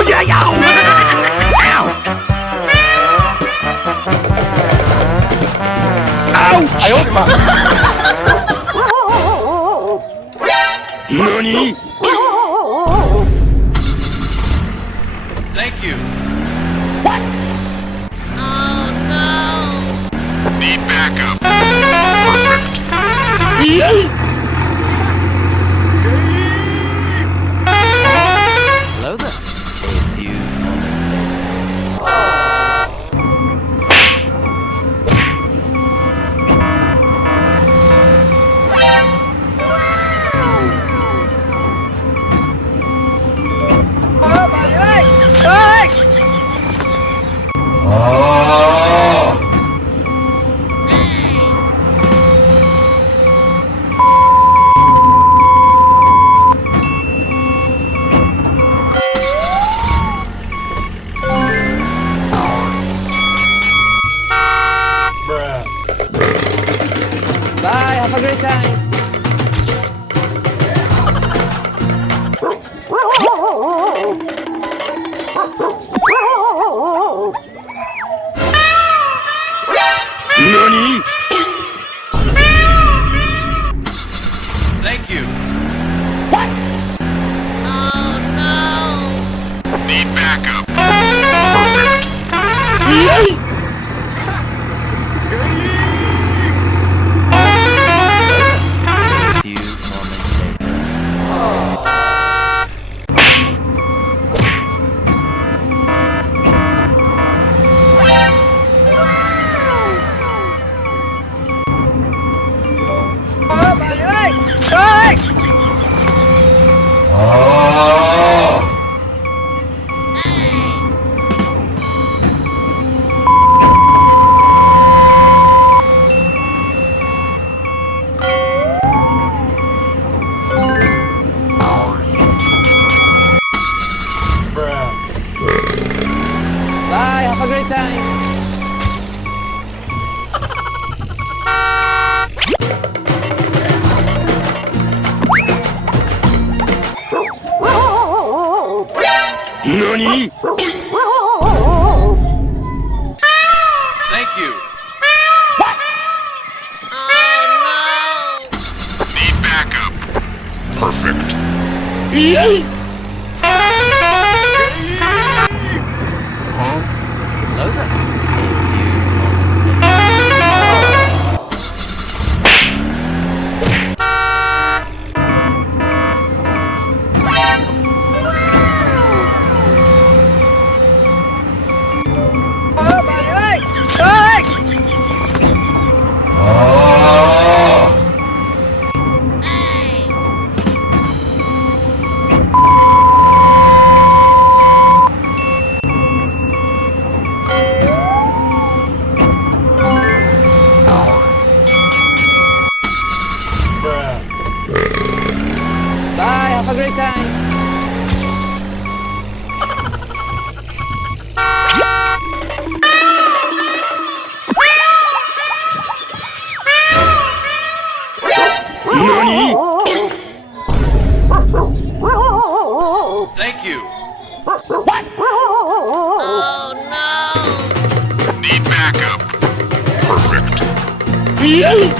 Oh yeah, yeah! Ouch! Ouch! 哎呦我的妈！ NANI? Thank you. What? Oh no! Need backup. Perfect. Hello there. A few moments later. Bye, have a great time. NANI? Thank you. What? Oh no! Need backup. Perfect. A few moments later. Bye, have a great time. NANI? Thank you. Need backup. Perfect. Hello there. A few moments later. Bye, have a great time. NANI? Thank you. What? Oh no! Need backup. Perfect. Yeah.